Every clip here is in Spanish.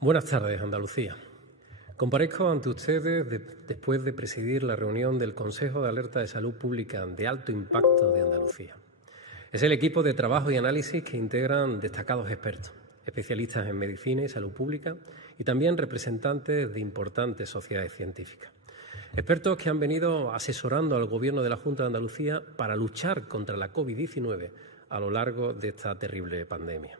Buenas tardes, Andalucía. Comparezco ante ustedes después de presidir la reunión del Consejo de Alerta de Salud Pública de Alto Impacto de Andalucía. Es el equipo de trabajo y análisis que integran destacados expertos, especialistas en medicina y salud pública y también representantes de importantes sociedades científicas. Expertos que han venido asesorando al Gobierno de la Junta de Andalucía para luchar contra la COVID-19 a lo largo de esta terrible pandemia.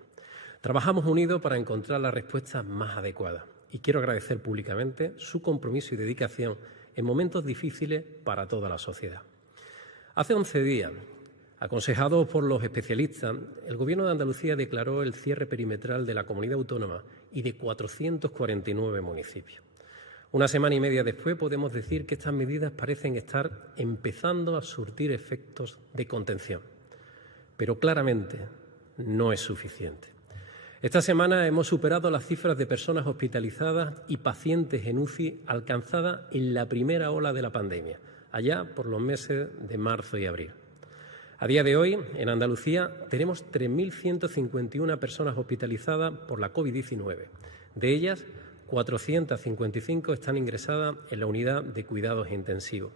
Trabajamos unidos para encontrar la respuesta más adecuada y quiero agradecer públicamente su compromiso y dedicación en momentos difíciles para toda la sociedad. Hace 11 días, aconsejado por los especialistas, el Gobierno de Andalucía declaró el cierre perimetral de la comunidad autónoma y de 449 municipios. Una semana y media después podemos decir que estas medidas parecen estar empezando a surtir efectos de contención, pero claramente no es suficiente. Esta semana hemos superado las cifras de personas hospitalizadas y pacientes en UCI alcanzadas en la primera ola de la pandemia, allá por los meses de marzo y abril. A día de hoy, en Andalucía, tenemos 3.151 personas hospitalizadas por la COVID-19. De ellas, 455 están ingresadas en la unidad de cuidados intensivos.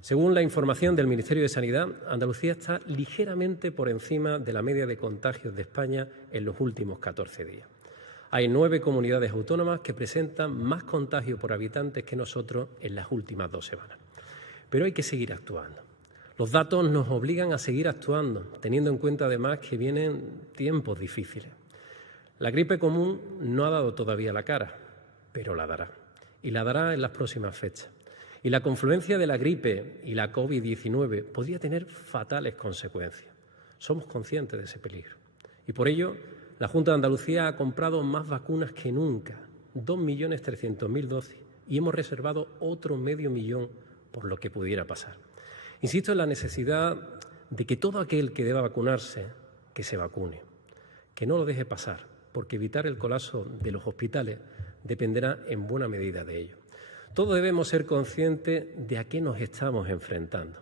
Según la información del Ministerio de Sanidad, Andalucía está ligeramente por encima de la media de contagios de España en los últimos 14 días. Hay 9 comunidades autónomas que presentan más contagios por habitantes que nosotros en las últimas 2 semanas. Pero hay que seguir actuando. Los datos nos obligan a seguir actuando, teniendo en cuenta además que vienen tiempos difíciles. La gripe común no ha dado todavía la cara, pero la dará. Y la dará en las próximas fechas. Y la confluencia de la gripe y la COVID-19 podría tener fatales consecuencias. Somos conscientes de ese peligro. Y por ello, la Junta de Andalucía ha comprado más vacunas que nunca, 2.300.000 dosis, y hemos reservado otro 500.000 por lo que pudiera pasar. Insisto en la necesidad de que todo aquel que deba vacunarse, que se vacune, que no lo deje pasar, porque evitar el colapso de los hospitales dependerá en buena medida de ello. Todos debemos ser conscientes de a qué nos estamos enfrentando.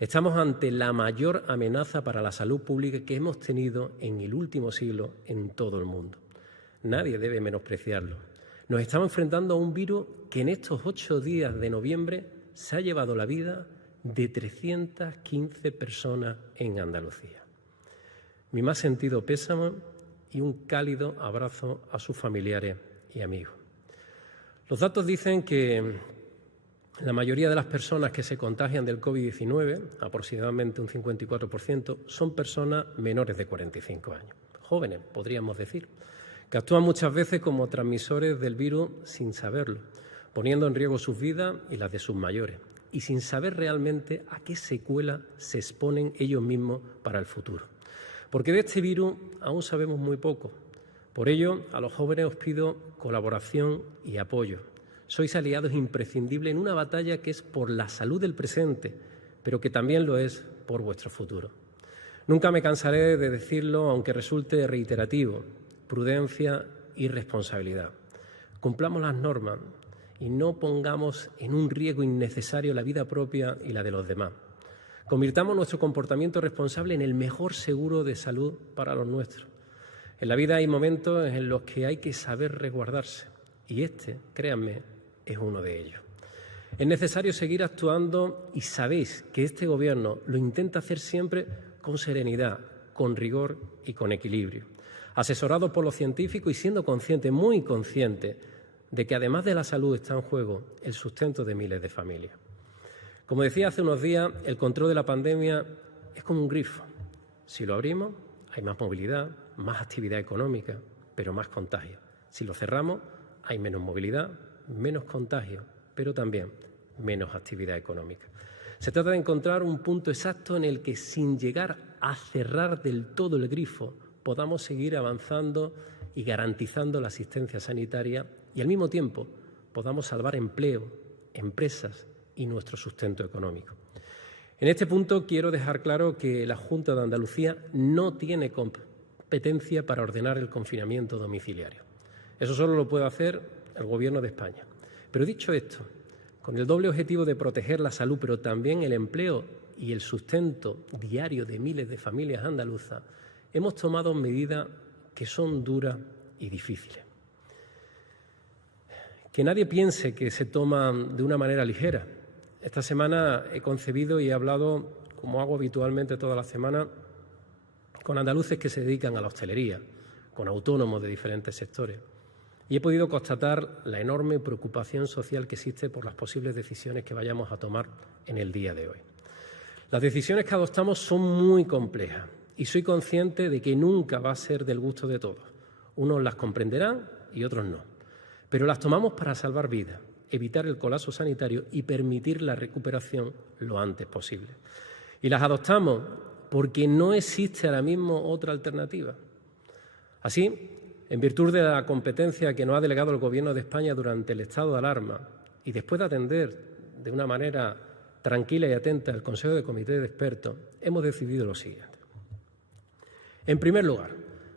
Estamos ante la mayor amenaza para la salud pública que hemos tenido en el último siglo en todo el mundo. Nadie debe menospreciarlo. Nos estamos enfrentando a un virus que en estos 8 días de noviembre se ha llevado la vida de 315 personas en Andalucía. Mi más sentido pésame y un cálido abrazo a sus familiares y amigos. Los datos dicen que la mayoría de las personas que se contagian del COVID-19, aproximadamente un 54%, son personas menores de 45 años, jóvenes, podríamos decir, que actúan muchas veces como transmisores del virus sin saberlo, poniendo en riesgo sus vidas y las de sus mayores, y sin saber realmente a qué secuela se exponen ellos mismos para el futuro. Porque de este virus aún sabemos muy poco. Por ello, a los jóvenes os pido colaboración y apoyo. Sois aliados imprescindibles en una batalla que es por la salud del presente, pero que también lo es por vuestro futuro. Nunca me cansaré de decirlo, aunque resulte reiterativo: prudencia y responsabilidad. Cumplamos las normas y no pongamos en un riesgo innecesario la vida propia y la de los demás. Convirtamos nuestro comportamiento responsable en el mejor seguro de salud para los nuestros. En la vida hay momentos en los que hay que saber resguardarse y este, créanme, es uno de ellos. Es necesario seguir actuando y sabéis que este Gobierno lo intenta hacer siempre con serenidad, con rigor y con equilibrio, asesorado por los científicos y siendo consciente, muy consciente, de que además de la salud está en juego el sustento de miles de familias. Como decía hace unos días, el control de la pandemia es como un grifo. Si lo abrimos, hay más movilidad, más actividad económica, pero más contagio. Si lo cerramos, hay menos movilidad, menos contagio, pero también menos actividad económica. Se trata de encontrar un punto exacto en el que, sin llegar a cerrar del todo el grifo, podamos seguir avanzando y garantizando la asistencia sanitaria y, al mismo tiempo, podamos salvar empleo, empresas y nuestro sustento económico. En este punto quiero dejar claro que la Junta de Andalucía no tiene competencia para ordenar el confinamiento domiciliario. Eso solo lo puede hacer el Gobierno de España. Pero dicho esto, con el doble objetivo de proteger la salud, pero también el empleo y el sustento diario de miles de familias andaluzas, hemos tomado medidas que son duras y difíciles. Que nadie piense que se toman de una manera ligera. Esta semana he concebido y he hablado, como hago habitualmente toda la semana, con andaluces que se dedican a la hostelería, con autónomos de diferentes sectores. Y he podido constatar la enorme preocupación social que existe por las posibles decisiones que vayamos a tomar en el día de hoy. Las decisiones que adoptamos son muy complejas y soy consciente de que nunca va a ser del gusto de todos. Unos las comprenderán y otros no. Pero las tomamos para salvar vidas, evitar el colapso sanitario y permitir la recuperación lo antes posible. Y las adoptamos porque no existe ahora mismo otra alternativa. Así, en virtud de la competencia que nos ha delegado el Gobierno de España durante el estado de alarma y después de atender de una manera tranquila y atenta el Consejo de Comité de Expertos, hemos decidido lo siguiente. En primer lugar,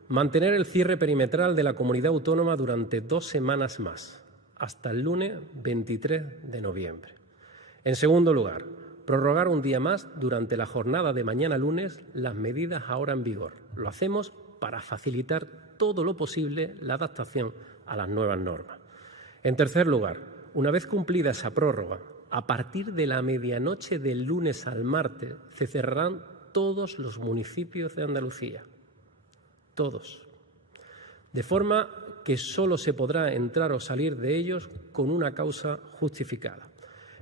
mantener el cierre perimetral de la comunidad autónoma durante 2 semanas más, hasta el lunes 23 de noviembre. En segundo lugar, prorrogar un día más durante la jornada de mañana lunes las medidas ahora en vigor. Lo hacemos para facilitar todo lo posible la adaptación a las nuevas normas. En tercer lugar, una vez cumplida esa prórroga, a partir de la medianoche del lunes al martes se cerrarán todos los municipios de Andalucía. Todos. De forma que solo se podrá entrar o salir de ellos con una causa justificada.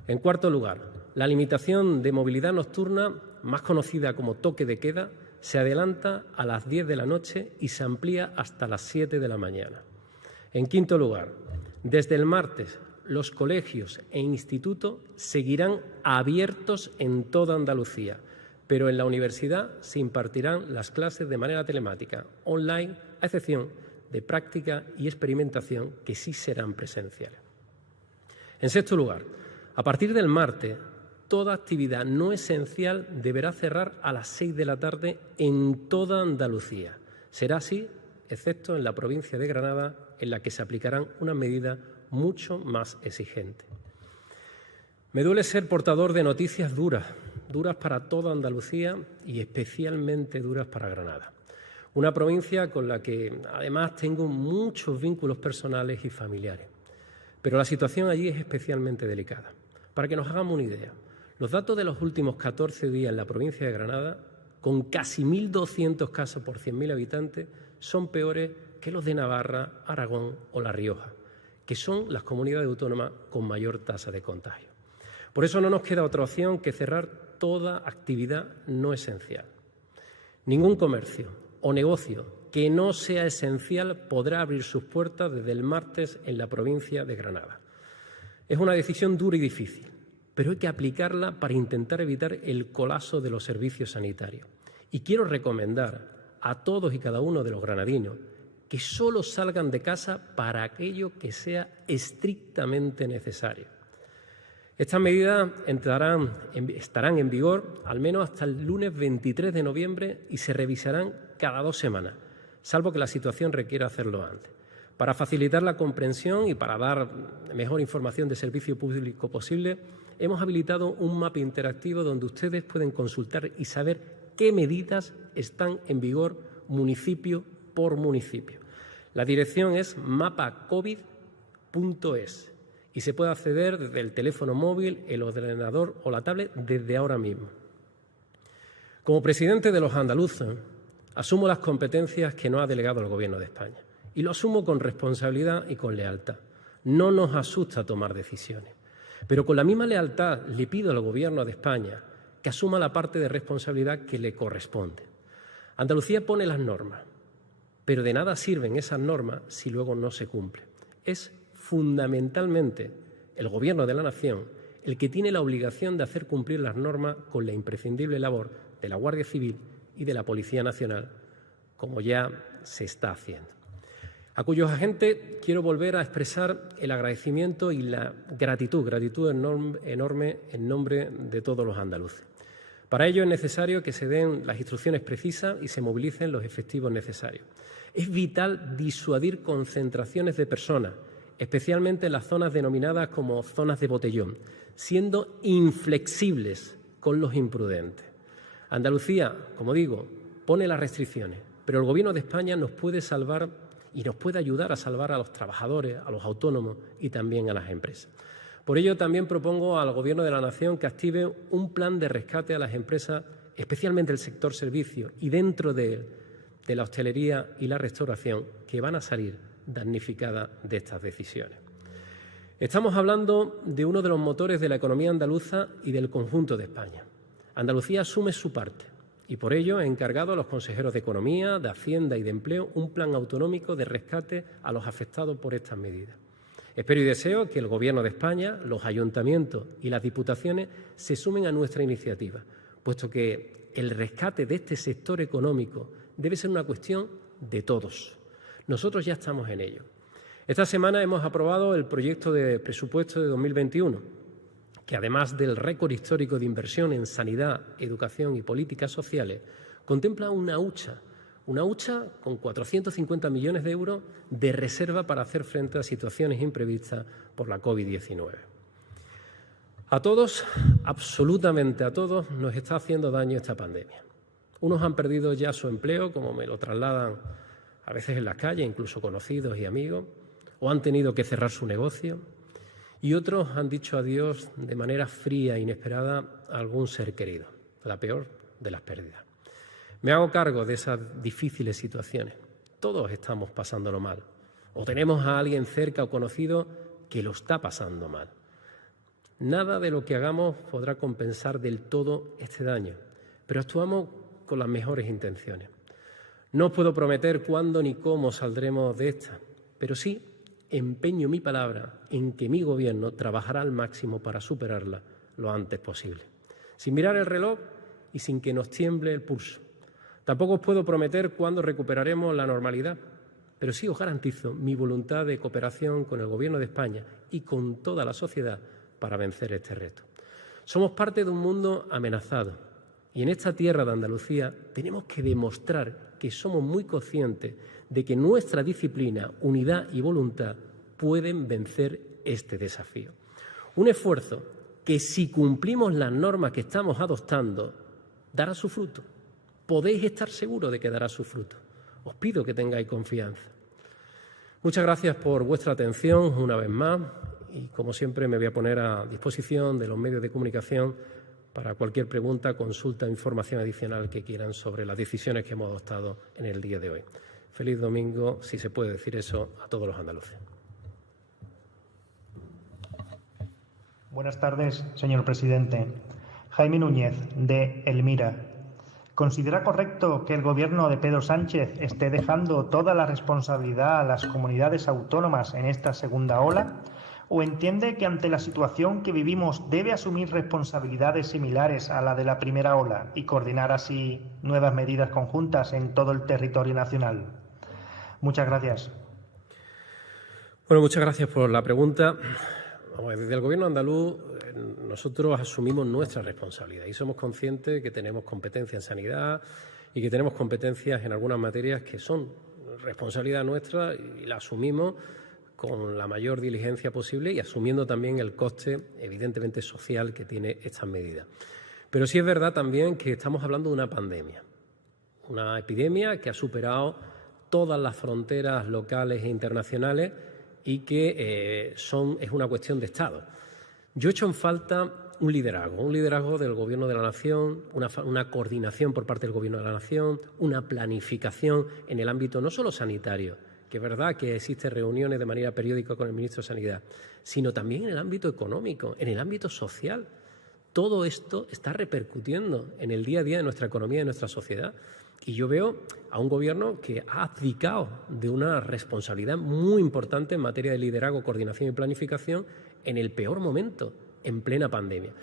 En cuarto lugar, la limitación de movilidad nocturna, más conocida como toque de queda, se adelanta a las 10 de la noche y se amplía hasta las 7 de la mañana. En quinto lugar, desde el martes, los colegios e institutos seguirán abiertos en toda Andalucía, pero en la universidad se impartirán las clases de manera telemática, online, a excepción de práctica y experimentación que sí serán presenciales. En sexto lugar, a partir del martes, toda actividad no esencial deberá cerrar a las 6 de la tarde en toda Andalucía. Será así, excepto en la provincia de Granada, en la que se aplicarán unas medidas mucho más exigentes. Me duele ser portador de noticias duras para toda Andalucía y especialmente duras para Granada. Una provincia con la que además tengo muchos vínculos personales y familiares. Pero la situación allí es especialmente delicada. Para que nos hagamos una idea, los datos de los últimos 14 días en la provincia de Granada, con casi 1.200 casos por 100.000 habitantes, son peores que los de Navarra, Aragón o La Rioja, que son las comunidades autónomas con mayor tasa de contagio. Por eso no nos queda otra opción que cerrar toda actividad no esencial. Ningún comercio o negocio que no sea esencial podrá abrir sus puertas desde el martes en la provincia de Granada. Es una decisión dura y difícil, pero hay que aplicarla para intentar evitar el colapso de los servicios sanitarios. Y quiero recomendar a todos y cada uno de los granadinos que solo salgan de casa para aquello que sea estrictamente necesario. Estas medidas estarán en vigor al menos hasta el lunes 23 de noviembre y se revisarán cada 2 semanas, salvo que la situación requiera hacerlo antes. Para facilitar la comprensión y para dar mejor información de servicio público posible, hemos habilitado un mapa interactivo donde ustedes pueden consultar y saber qué medidas están en vigor municipio por municipio. La dirección es mapacovid.es y se puede acceder desde el teléfono móvil, el ordenador o la tablet desde ahora mismo. Como presidente de los andaluces, asumo las competencias que nos ha delegado el Gobierno de España y lo asumo con responsabilidad y con lealtad. No nos asusta tomar decisiones, pero con la misma lealtad le pido al Gobierno de España que asuma la parte de responsabilidad que le corresponde. Andalucía pone las normas, pero de nada sirven esas normas si luego no se cumplen. Es fundamentalmente el Gobierno de la Nación el que tiene la obligación de hacer cumplir las normas con la imprescindible labor de la Guardia Civil y de la Policía Nacional, como ya se está haciendo. A cuyos agentes quiero volver a expresar el agradecimiento y la gratitud enorme en nombre de todos los andaluces. Para ello es necesario que se den las instrucciones precisas y se movilicen los efectivos necesarios. Es vital disuadir concentraciones de personas, especialmente en las zonas denominadas como zonas de botellón, siendo inflexibles con los imprudentes. Andalucía, como digo, pone las restricciones, pero el Gobierno de España nos puede salvar y nos puede ayudar a salvar a los trabajadores, a los autónomos y también a las empresas. Por ello, también propongo al Gobierno de la Nación que active un plan de rescate a las empresas, especialmente el sector servicios y dentro de la hostelería y la restauración, que van a salir damnificadas de estas decisiones. Estamos hablando de uno de los motores de la economía andaluza y del conjunto de España. Andalucía asume su parte y por ello he encargado a los consejeros de Economía, de Hacienda y de Empleo un plan autonómico de rescate a los afectados por estas medidas. Espero y deseo que el Gobierno de España, los ayuntamientos y las diputaciones se sumen a nuestra iniciativa, puesto que el rescate de este sector económico debe ser una cuestión de todos. Nosotros ya estamos en ello. Esta semana hemos aprobado el proyecto de presupuesto de 2021, que además del récord histórico de inversión en sanidad, educación y políticas sociales, contempla una hucha con 450 millones de euros de reserva para hacer frente a situaciones imprevistas por la COVID-19. A todos, absolutamente a todos, nos está haciendo daño esta pandemia. Unos han perdido ya su empleo, como me lo trasladan a veces en las calles, incluso conocidos y amigos, o han tenido que cerrar su negocio, y otros han dicho adiós de manera fría e inesperada a algún ser querido, la peor de las pérdidas. Me hago cargo de esas difíciles situaciones. Todos estamos pasándolo mal, o tenemos a alguien cerca o conocido que lo está pasando mal. Nada de lo que hagamos podrá compensar del todo este daño, pero actuamos con las mejores intenciones. No os puedo prometer cuándo ni cómo saldremos de esta, pero sí empeño mi palabra en que mi Gobierno trabajará al máximo para superarla lo antes posible, sin mirar el reloj y sin que nos tiemble el pulso. Tampoco os puedo prometer cuándo recuperaremos la normalidad, pero sí os garantizo mi voluntad de cooperación con el Gobierno de España y con toda la sociedad para vencer este reto. Somos parte de un mundo amenazado y en esta tierra de Andalucía tenemos que demostrar que somos muy conscientes de que nuestra disciplina, unidad y voluntad pueden vencer este desafío. Un esfuerzo que, si cumplimos las normas que estamos adoptando, dará su fruto. Podéis estar seguros de que dará su fruto. Os pido que tengáis confianza. Muchas gracias por vuestra atención una vez más y, como siempre, me voy a poner a disposición de los medios de comunicación para cualquier pregunta, consulta o información adicional que quieran sobre las decisiones que hemos adoptado en el día de hoy. Feliz domingo, si se puede decir eso, a todos los andaluces. Buenas tardes, señor presidente. Jaime Núñez, de Elmira. ¿Considera correcto que el Gobierno de Pedro Sánchez esté dejando toda la responsabilidad a las comunidades autónomas en esta segunda ola? ¿O entiende que ante la situación que vivimos debe asumir responsabilidades similares a la de la primera ola y coordinar así nuevas medidas conjuntas en todo el territorio nacional? Muchas gracias. Bueno, muchas gracias por la pregunta. Desde el Gobierno andaluz nosotros asumimos nuestra responsabilidad y somos conscientes que tenemos competencia en sanidad y que tenemos competencias en algunas materias que son responsabilidad nuestra y la asumimos con la mayor diligencia posible y asumiendo también el coste, evidentemente, social que tiene estas medidas. Pero sí es verdad también que estamos hablando de una pandemia, una epidemia que ha superado todas las fronteras locales e internacionales y que es una cuestión de Estado. Yo echo en falta un liderazgo del Gobierno de la Nación, una coordinación por parte del Gobierno de la Nación, una planificación en el ámbito no solo sanitario, que es verdad que existen reuniones de manera periódica con el Ministro de Sanidad, sino también en el ámbito económico, en el ámbito social. Todo esto está repercutiendo en el día a día de nuestra economía y de nuestra sociedad. Y yo veo a un Gobierno que ha abdicado de una responsabilidad muy importante en materia de liderazgo, coordinación y planificación en el peor momento, en plena pandemia.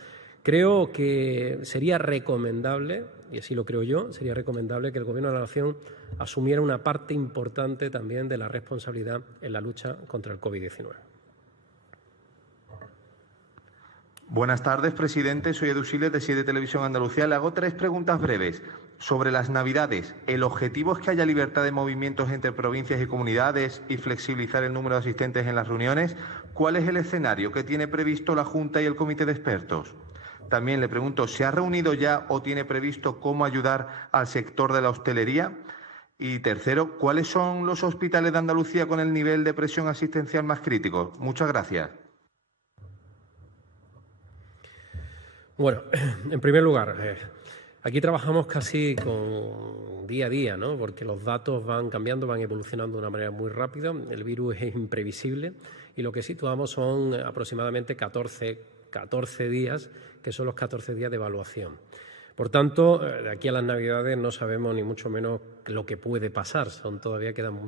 Creo que sería recomendable, y así lo creo yo, sería recomendable que el Gobierno de la Nación asumiera una parte importante también de la responsabilidad en la lucha contra el COVID-19. Buenas tardes, presidente. Soy Edu Siles, de 7 Televisión Andalucía. Le hago 3 preguntas breves. Sobre las Navidades, ¿el objetivo es que haya libertad de movimientos entre provincias y comunidades y flexibilizar el número de asistentes en las reuniones? ¿Cuál es el escenario que tiene previsto la Junta y el Comité de Expertos? También le pregunto, ¿se ha reunido ya o tiene previsto cómo ayudar al sector de la hostelería? Y tercero, ¿cuáles son los hospitales de Andalucía con el nivel de presión asistencial más crítico? Muchas gracias. Bueno, en primer lugar, aquí trabajamos casi con día a día, ¿no? Porque los datos van cambiando, van evolucionando de una manera muy rápida, el virus es imprevisible y lo que situamos son aproximadamente 14 días, que son los 14 días de evaluación. Por tanto, de aquí a las Navidades no sabemos ni mucho menos lo que puede pasar. Todavía quedan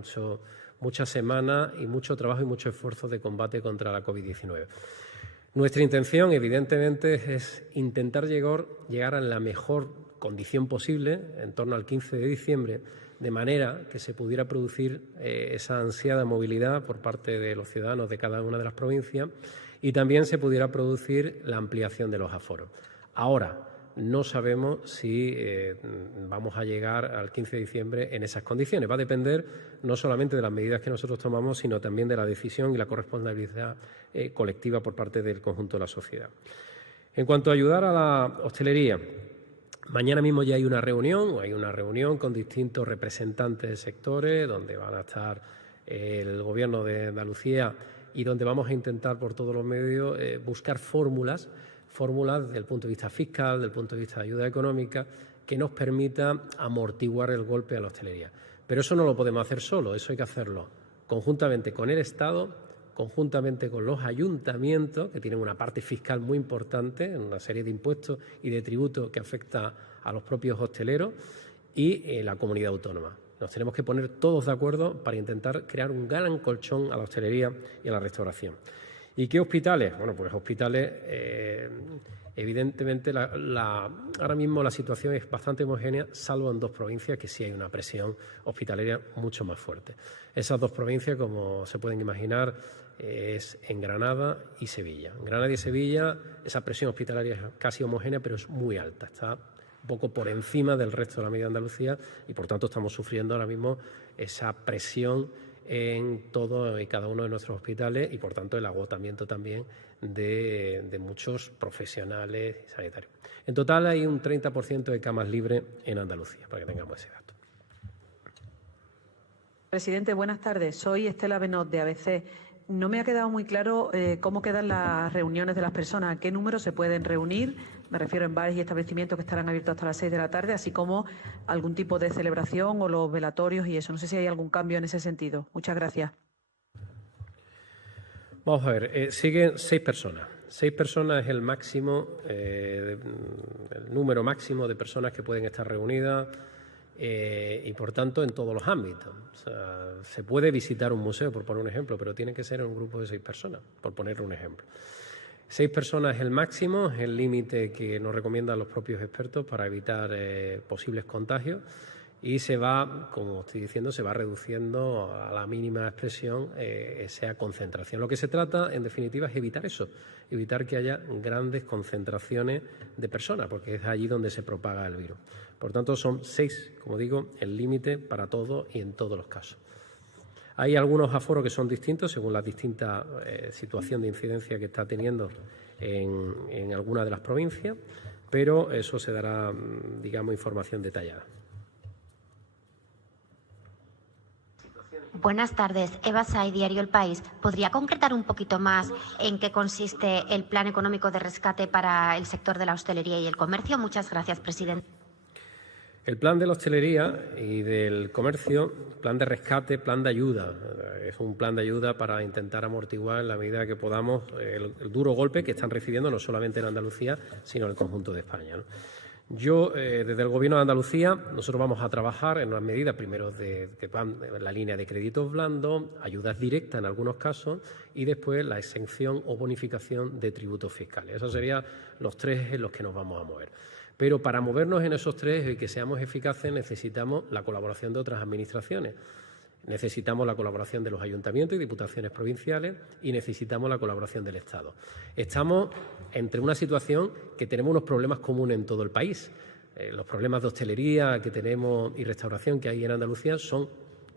muchas semanas y mucho trabajo y mucho esfuerzo de combate contra la COVID-19. Nuestra intención, evidentemente, es intentar llegar a la mejor condición posible, en torno al 15 de diciembre, de manera que se pudiera producir esa ansiada movilidad por parte de los ciudadanos de cada una de las provincias y también se pudiera producir la ampliación de los aforos. Ahora, no sabemos si vamos a llegar al 15 de diciembre en esas condiciones. Va a depender no solamente de las medidas que nosotros tomamos, sino también de la decisión y la corresponsabilidad colectiva por parte del conjunto de la sociedad. En cuanto a ayudar a la hostelería, mañana mismo ya hay una reunión con distintos representantes de sectores, donde van a estar el Gobierno de Andalucía y donde vamos a intentar por todos los medios buscar fórmulas desde el punto de vista fiscal, desde el punto de vista de ayuda económica, que nos permita amortiguar el golpe a la hostelería. Pero eso no lo podemos hacer solo, eso hay que hacerlo conjuntamente con el Estado, conjuntamente con los ayuntamientos, que tienen una parte fiscal muy importante, una serie de impuestos y de tributos que afecta a los propios hosteleros, y la comunidad autónoma. Nos tenemos que poner todos de acuerdo para intentar crear un gran colchón a la hostelería y a la restauración. ¿Y qué hospitales? Bueno, pues hospitales, evidentemente ahora mismo la situación es bastante homogénea, salvo en dos provincias que sí hay una presión hospitalaria mucho más fuerte. Esas dos provincias, como se pueden imaginar, es en Granada y Sevilla. En Granada y Sevilla esa presión hospitalaria es casi homogénea, pero es muy alta, está un poco por encima del resto de la media de Andalucía y por tanto estamos sufriendo ahora mismo esa presión en todo y cada uno de nuestros hospitales y, por tanto, el agotamiento también de muchos profesionales sanitarios. En total hay un 30% de camas libres en Andalucía, para que tengamos ese dato. Presidente, buenas tardes. Soy Estela Benot, de ABC. No me ha quedado muy claro cómo quedan las reuniones de las personas, a qué número se pueden reunir. Me refiero en bares y establecimientos que estarán abiertos hasta las 6 de la tarde, así como algún tipo de celebración o los velatorios y eso. No sé si hay algún cambio en ese sentido. Muchas gracias. Vamos a ver, siguen 6 personas. 6 personas es el máximo, el número máximo de personas que pueden estar reunidas y, por tanto, en todos los ámbitos. O sea, se puede visitar un museo, por poner un ejemplo, pero tiene que ser en un grupo de 6 personas, por poner un ejemplo. 6 personas es el máximo, es el límite que nos recomiendan los propios expertos para evitar posibles contagios y se va, como estoy diciendo, se va reduciendo a la mínima expresión esa concentración. Lo que se trata, en definitiva, es evitar eso, evitar que haya grandes concentraciones de personas, porque es allí donde se propaga el virus. Por tanto, son 6, como digo, el límite para todos y en todos los casos. Hay algunos aforos que son distintos según la distinta situación de incidencia que está teniendo en alguna de las provincias, pero eso se dará, digamos, información detallada. Buenas tardes, Eva Say, Diario El País. ¿Podría concretar un poquito más en qué consiste el plan económico de rescate para el sector de la hostelería y el comercio? Muchas gracias, presidente. El plan de la hostelería y del comercio, plan de rescate, plan de ayuda. Es un plan de ayuda para intentar amortiguar en la medida que podamos el duro golpe que están recibiendo no solamente en Andalucía, sino en el conjunto de España, ¿no? Yo, desde el Gobierno de Andalucía, nosotros vamos a trabajar en unas medidas, primero de la línea de créditos blandos, ayudas directas en algunos casos y después la exención o bonificación de tributos fiscales. Esos serían los 3 en los que nos vamos a mover. Pero para movernos en esos 3 y que seamos eficaces necesitamos la colaboración de otras administraciones. Necesitamos la colaboración de los ayuntamientos y diputaciones provinciales y necesitamos la colaboración del Estado. Estamos entre una situación que tenemos unos problemas comunes en todo el país. Los problemas de hostelería que tenemos y restauración que hay en Andalucía son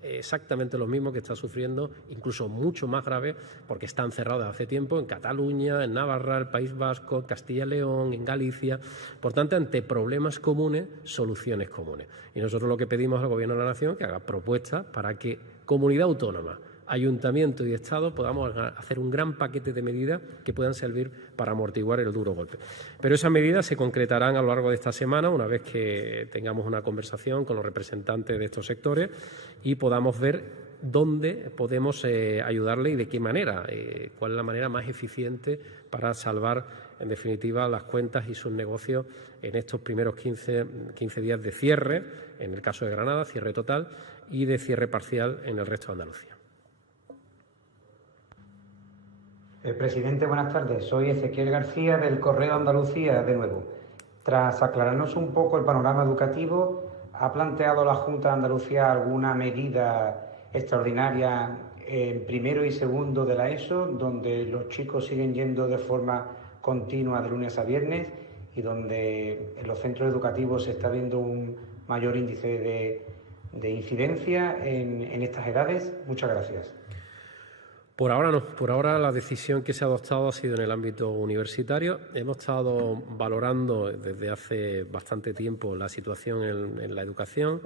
exactamente los mismos que está sufriendo, incluso mucho más grave, porque están cerrados hace tiempo en Cataluña, en Navarra, el País Vasco, en Castilla y León, en Galicia. Por tanto, ante problemas comunes, soluciones comunes. Y nosotros lo que pedimos al Gobierno de la Nación es que haga propuestas para que comunidad autónoma, Ayuntamiento y Estado podamos hacer un gran paquete de medidas que puedan servir para amortiguar el duro golpe. Pero esas medidas se concretarán a lo largo de esta semana, una vez que tengamos una conversación con los representantes de estos sectores y podamos ver dónde podemos ayudarle y de qué manera, cuál es la manera más eficiente para salvar, en definitiva, las cuentas y sus negocios en estos primeros 15 días de cierre, en el caso de Granada, cierre total, y de cierre parcial en el resto de Andalucía. Presidente, buenas tardes. Soy Ezequiel García del Correo de Andalucía de nuevo. Tras aclararnos un poco el panorama educativo, ¿ha planteado la Junta de Andalucía alguna medida extraordinaria en primero y segundo de la ESO, donde los chicos siguen yendo de forma continua de lunes a viernes y donde en los centros educativos se está viendo un mayor índice de incidencia en estas edades? Muchas gracias. Por ahora no. Por ahora la decisión que se ha adoptado ha sido en el ámbito universitario. Hemos estado valorando desde hace bastante tiempo la situación en la educación.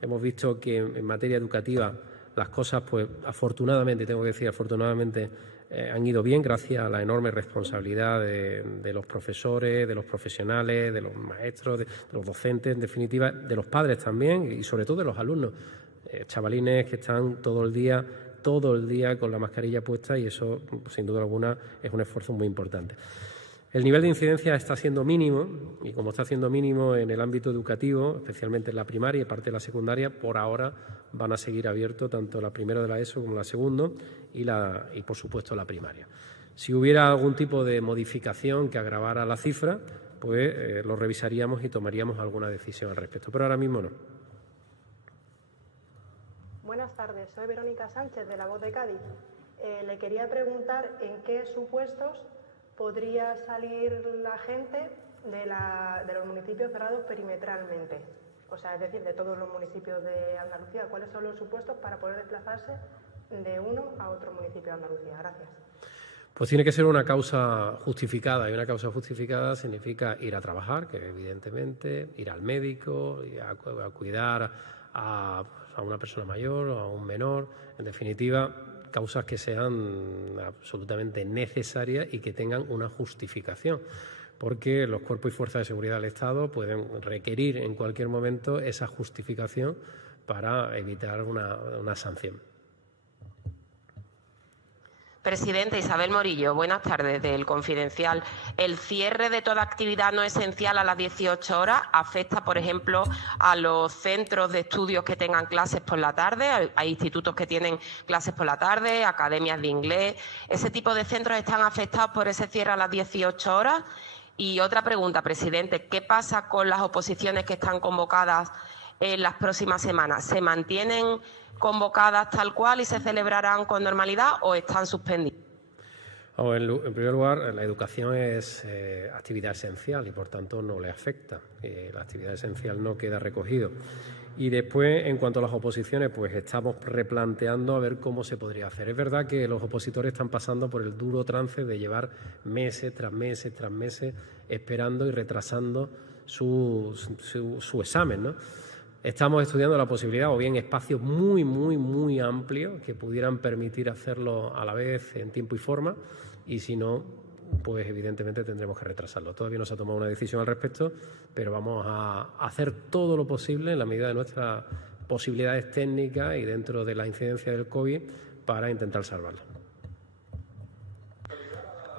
Hemos visto que en materia educativa las cosas, pues afortunadamente, tengo que decir afortunadamente, han ido bien gracias a la enorme responsabilidad de los profesores, de los profesionales, de los maestros, de los docentes, en definitiva, de los padres también y sobre todo de los alumnos. Chavalines que están todo el día con la mascarilla puesta y eso, sin duda alguna, es un esfuerzo muy importante. El nivel de incidencia está siendo mínimo y como está siendo mínimo en el ámbito educativo, especialmente en la primaria y parte de la secundaria, por ahora van a seguir abiertos tanto la primera de la ESO como la segunda y por supuesto, la primaria. Si hubiera algún tipo de modificación que agravara la cifra, pues lo revisaríamos y tomaríamos alguna decisión al respecto, pero ahora mismo no. Buenas tardes, soy Verónica Sánchez de La Voz de Cádiz. Le quería preguntar en qué supuestos podría salir la gente de los municipios cerrados perimetralmente, o sea, es decir, de todos los municipios de Andalucía. ¿Cuáles son los supuestos para poder desplazarse de uno a otro municipio de Andalucía? Gracias. Pues tiene que ser una causa justificada, y una causa justificada significa ir a trabajar, que evidentemente, ir al médico, ir a cuidar a una persona mayor o a un menor, en definitiva, causas que sean absolutamente necesarias y que tengan una justificación, porque los cuerpos y fuerzas de seguridad del Estado pueden requerir en cualquier momento esa justificación para evitar una sanción. Presidente, Isabel Morillo, buenas tardes, del Confidencial. ¿El cierre de toda actividad no esencial a las 18 horas afecta, por ejemplo, a los centros de estudios que tengan clases por la tarde? Hay institutos que tienen clases por la tarde, academias de inglés. ¿Ese tipo de centros están afectados por ese cierre a las 18 horas? Y otra pregunta, presidente, ¿qué pasa con las oposiciones que están convocadas en las próximas semanas? ¿Se mantienen convocadas tal cual y se celebrarán con normalidad o están suspendidas? En primer lugar, la educación es actividad esencial y, por tanto, no le afecta. La actividad esencial no queda recogido. Y después, en cuanto a las oposiciones, pues estamos replanteando a ver cómo se podría hacer. Es verdad que los opositores están pasando por el duro trance de llevar meses tras meses tras meses esperando y retrasando su examen, ¿no? Estamos estudiando la posibilidad, o bien espacios muy amplios que pudieran permitir hacerlo a la vez en tiempo y forma, y si no, pues evidentemente tendremos que retrasarlo. Todavía no se ha tomado una decisión al respecto, pero vamos a hacer todo lo posible en la medida de nuestras posibilidades técnicas y dentro de la incidencia del COVID para intentar salvarlo.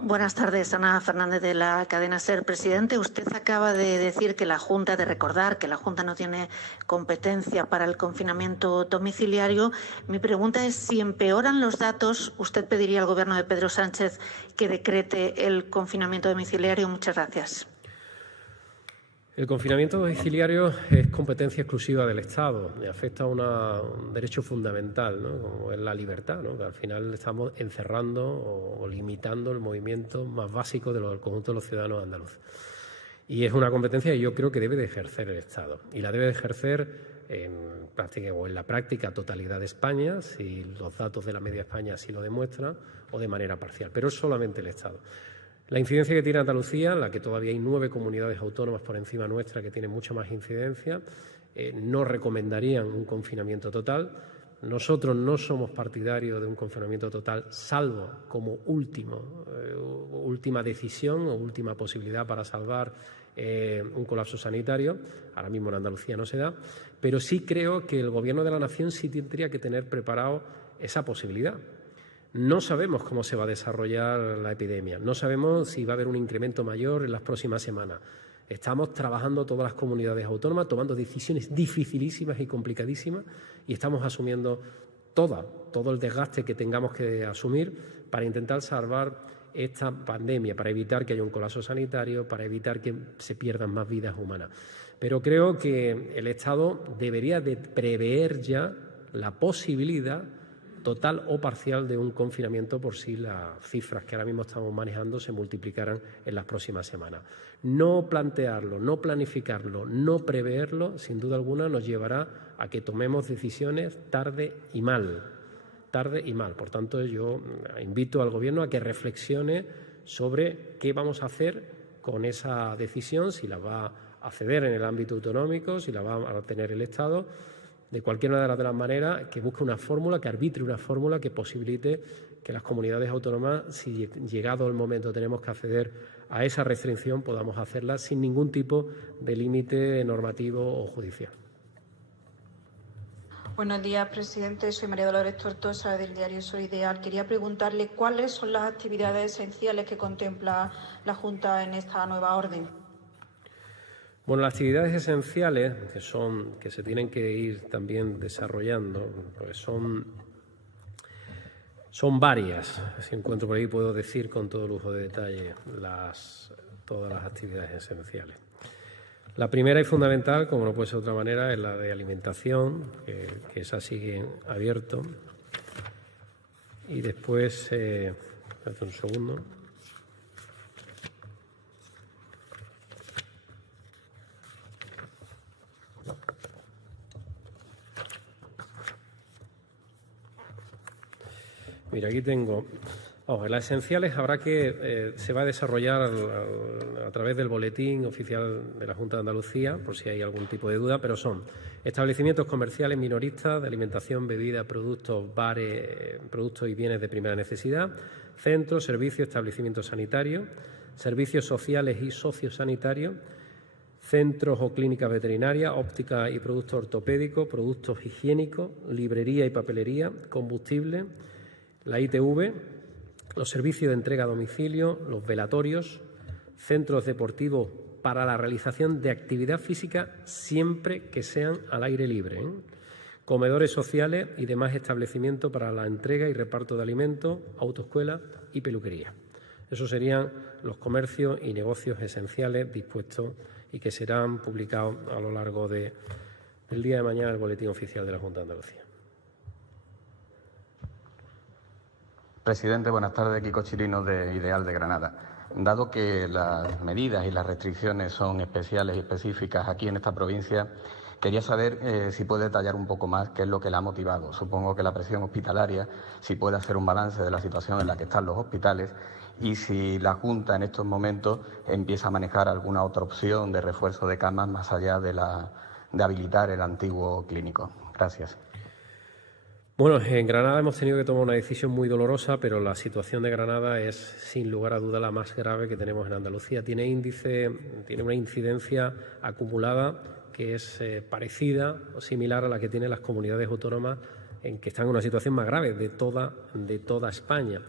Buenas tardes, Ana Fernández de la cadena SER. Presidente, usted acaba de decir que la Junta no tiene competencia para el confinamiento domiciliario. Mi pregunta es si empeoran los datos, ¿usted pediría al Gobierno de Pedro Sánchez que decrete el confinamiento domiciliario? Muchas gracias. El confinamiento domiciliario es competencia exclusiva del Estado y afecta a un derecho fundamental, ¿no?, como es la libertad, ¿no?, que al final estamos encerrando o limitando el movimiento más básico del conjunto de los ciudadanos andaluces. Y es una competencia que yo creo que debe de ejercer el Estado. Y la debe de ejercer en práctica o en la práctica totalidad de España, si los datos de la media España así lo demuestran, o de manera parcial, pero es solamente el Estado. La incidencia que tiene Andalucía, en la que todavía hay 9 comunidades autónomas por encima nuestra que tienen mucha más incidencia, no recomendarían un confinamiento total. Nosotros no somos partidarios de un confinamiento total, salvo como última decisión o última posibilidad para salvar un colapso sanitario. Ahora mismo en Andalucía no se da, pero sí creo que el Gobierno de la Nación sí tendría que tener preparado esa posibilidad. No sabemos cómo se va a desarrollar la epidemia, no sabemos si va a haber un incremento mayor en las próximas semanas. Estamos trabajando todas las comunidades autónomas, tomando decisiones dificilísimas y complicadísimas, y estamos asumiendo todo el desgaste que tengamos que asumir para intentar salvar esta pandemia, para evitar que haya un colapso sanitario, para evitar que se pierdan más vidas humanas. Pero creo que el Estado debería de prever ya la posibilidad total o parcial de un confinamiento por si las cifras que ahora mismo estamos manejando se multiplicaran en las próximas semanas. No plantearlo, no planificarlo, no preverlo, sin duda alguna nos llevará a que tomemos decisiones tarde y mal. Por tanto, yo invito al Gobierno a que reflexione sobre qué vamos a hacer con esa decisión, si la va a ceder en el ámbito autonómico, si la va a tener el Estado. De cualquiera de las maneras, que busque una fórmula, que arbitre una fórmula que posibilite que las comunidades autónomas, si llegado el momento tenemos que acceder a esa restricción, podamos hacerla sin ningún tipo de límite normativo o judicial. Buenos días, presidente. Soy María Dolores Tortosa, del diario Soy Ideal. Quería preguntarle cuáles son las actividades esenciales que contempla la Junta en esta nueva orden. Bueno, las actividades esenciales que se tienen que ir también desarrollando, pues son varias. Si encuentro por ahí puedo decir con todo lujo de detalle todas las actividades esenciales. La primera y fundamental, como no puede ser de otra manera, es la de alimentación, que esa sigue abierto. Y después, un segundo. Mira, aquí tengo. Las esenciales habrá que se va a desarrollar a través del boletín oficial de la Junta de Andalucía, por si hay algún tipo de duda, pero son establecimientos comerciales minoristas de alimentación, bebida, productos, bares, productos y bienes de primera necesidad, centros, servicios, establecimientos sanitarios, servicios sociales y sociosanitarios, centros o clínicas veterinarias, óptica y productos ortopédicos, productos higiénicos, librería y papelería, combustible, la ITV, los servicios de entrega a domicilio, los velatorios, centros deportivos para la realización de actividad física siempre que sean al aire libre, comedores sociales y demás establecimientos para la entrega y reparto de alimentos, autoescuelas y peluquería. Esos serían los comercios y negocios esenciales dispuestos y que serán publicados a lo largo del día de mañana en el Boletín Oficial de la Junta de Andalucía. Presidente, buenas tardes. Kiko Chirino, de Ideal de Granada. Dado que las medidas y las restricciones son especiales y específicas aquí en esta provincia, quería saber si puede detallar un poco más qué es lo que la ha motivado. Supongo que la presión hospitalaria, si puede hacer un balance de la situación en la que están los hospitales y si la Junta en estos momentos empieza a manejar alguna otra opción de refuerzo de camas más allá de habilitar el antiguo clínico. Gracias. Bueno, en Granada hemos tenido que tomar una decisión muy dolorosa, pero la situación de Granada es, sin lugar a duda, la más grave que tenemos en Andalucía. Tiene una incidencia acumulada que es parecida o similar a la que tienen las comunidades autónomas en que están en una situación más grave de toda España.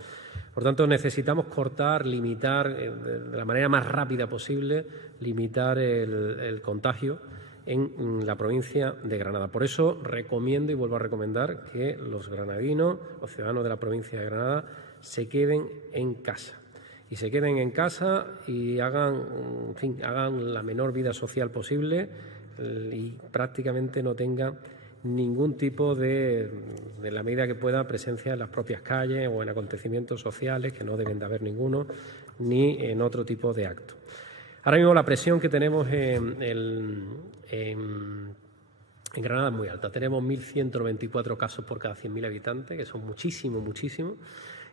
Por tanto, necesitamos limitar de la manera más rápida posible, limitar el contagio en la provincia de Granada. Por eso recomiendo y vuelvo a recomendar que los granadinos, los ciudadanos de la provincia de Granada, se queden en casa. Y se queden en casa y hagan la menor vida social posible y prácticamente no tengan ningún tipo de la medida que pueda, presencia en las propias calles o en acontecimientos sociales, que no deben de haber ninguno, ni en otro tipo de actos. Ahora mismo la presión que tenemos en en Granada es muy alta. Tenemos 1.194 casos por cada 100.000 habitantes, que son muchísimo,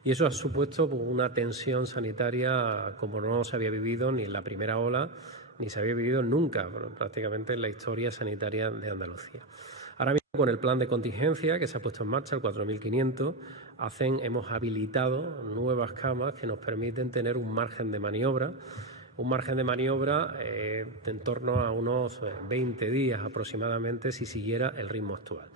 y eso ha supuesto una tensión sanitaria como no se había vivido ni en la primera ola, ni se había vivido nunca, prácticamente en la historia sanitaria de Andalucía. Ahora mismo, con el plan de contingencia que se ha puesto en marcha, el 4.500, hemos habilitado nuevas camas que nos permiten tener un margen de maniobra en torno a unos 20 días aproximadamente si siguiera el ritmo actual.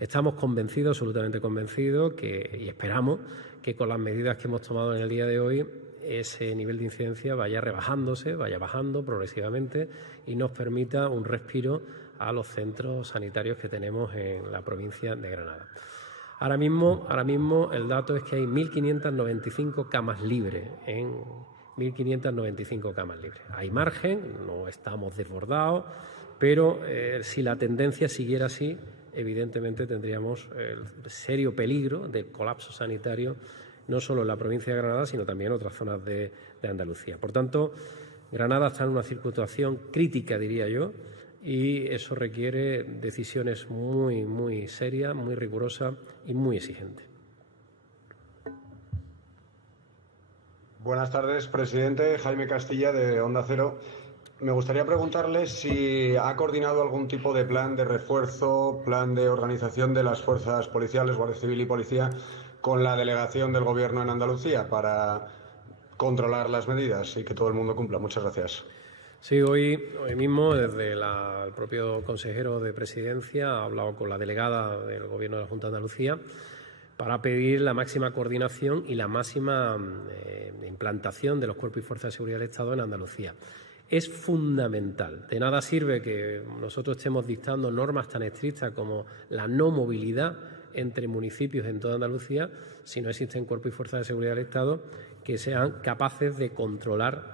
Estamos convencidos, absolutamente convencidos, y esperamos que con las medidas que hemos tomado en el día de hoy ese nivel de incidencia vaya bajando progresivamente y nos permita un respiro a los centros sanitarios que tenemos en la provincia de Granada. Ahora mismo el dato es que hay 1.595 camas libres, 1.595 camas libres. Hay margen, no estamos desbordados, pero si la tendencia siguiera así, evidentemente tendríamos el serio peligro del colapso sanitario, no solo en la provincia de Granada, sino también en otras zonas de Andalucía. Por tanto, Granada está en una situación crítica, diría yo, y eso requiere decisiones muy serias, muy rigurosas y muy exigentes. Buenas tardes, presidente. Jaime Castilla, de Onda Cero. Me gustaría preguntarle si ha coordinado algún tipo de plan de refuerzo, plan de organización de las fuerzas policiales, Guardia Civil y Policía, con la delegación del Gobierno en Andalucía para controlar las medidas y que todo el mundo cumpla. Muchas gracias. Sí, hoy mismo, desde el propio consejero de Presidencia, ha hablado con la delegada del Gobierno de la Junta de Andalucía para pedir la máxima coordinación y la máxima implantación de los cuerpos y fuerzas de seguridad del Estado en Andalucía. Es fundamental. De nada sirve que nosotros estemos dictando normas tan estrictas como la no movilidad entre municipios en toda Andalucía si no existen cuerpos y fuerzas de seguridad del Estado que sean capaces de controlar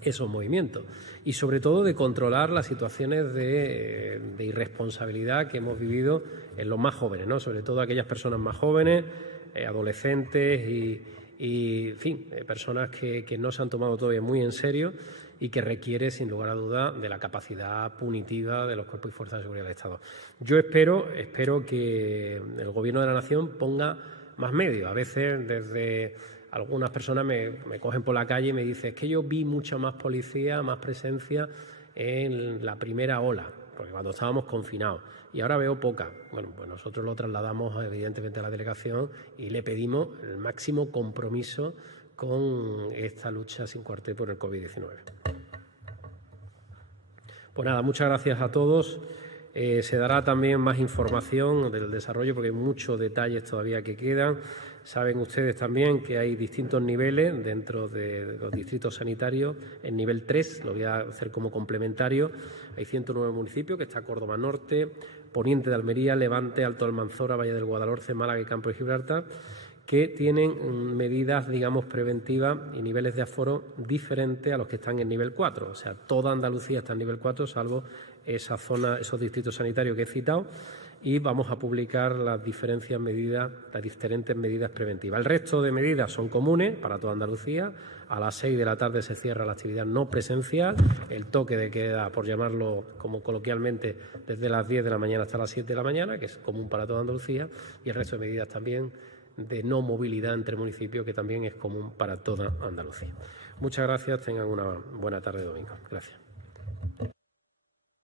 esos movimientos y, sobre todo, de controlar las situaciones de irresponsabilidad que hemos vivido en los más jóvenes, ¿no? Sobre todo aquellas personas más jóvenes, adolescentes y en fin, personas que no se han tomado todavía muy en serio y que requiere, sin lugar a duda, de la capacidad punitiva de los cuerpos y fuerzas de seguridad del Estado. Yo espero que el Gobierno de la Nación ponga más medios. A veces, desde algunas personas me cogen por la calle y me dicen es que yo vi mucha más policía, más presencia en la primera ola, porque cuando estábamos confinados, y ahora veo poca. Bueno, pues nosotros lo trasladamos evidentemente a la delegación y le pedimos el máximo compromiso con esta lucha sin cuartel por el COVID-19. Pues nada, muchas gracias a todos. Se dará también más información del desarrollo porque hay muchos detalles todavía que quedan. Saben ustedes también que hay distintos niveles dentro de los distritos sanitarios. En nivel 3, lo voy a hacer como complementario, hay 109 municipios, que está Córdoba Norte, Poniente de Almería, Levante, Alto Almanzora, Valle del Guadalhorce, Málaga y Campo de Gibraltar, que tienen medidas, digamos, preventivas y niveles de aforo diferentes a los que están en nivel 4. O sea, toda Andalucía está en nivel 4, salvo esa zona, esos distritos sanitarios que he citado, y vamos a publicar las diferentes medidas preventivas. El resto de medidas son comunes para toda Andalucía. A las 6 de la tarde se cierra la actividad no presencial, el toque de queda, por llamarlo como coloquialmente, desde las 10 de la mañana hasta las 7 de la mañana, que es común para toda Andalucía, y el resto de medidas también de no movilidad entre municipios, que también es común para toda Andalucía. Muchas gracias, tengan una buena tarde de domingo. Gracias.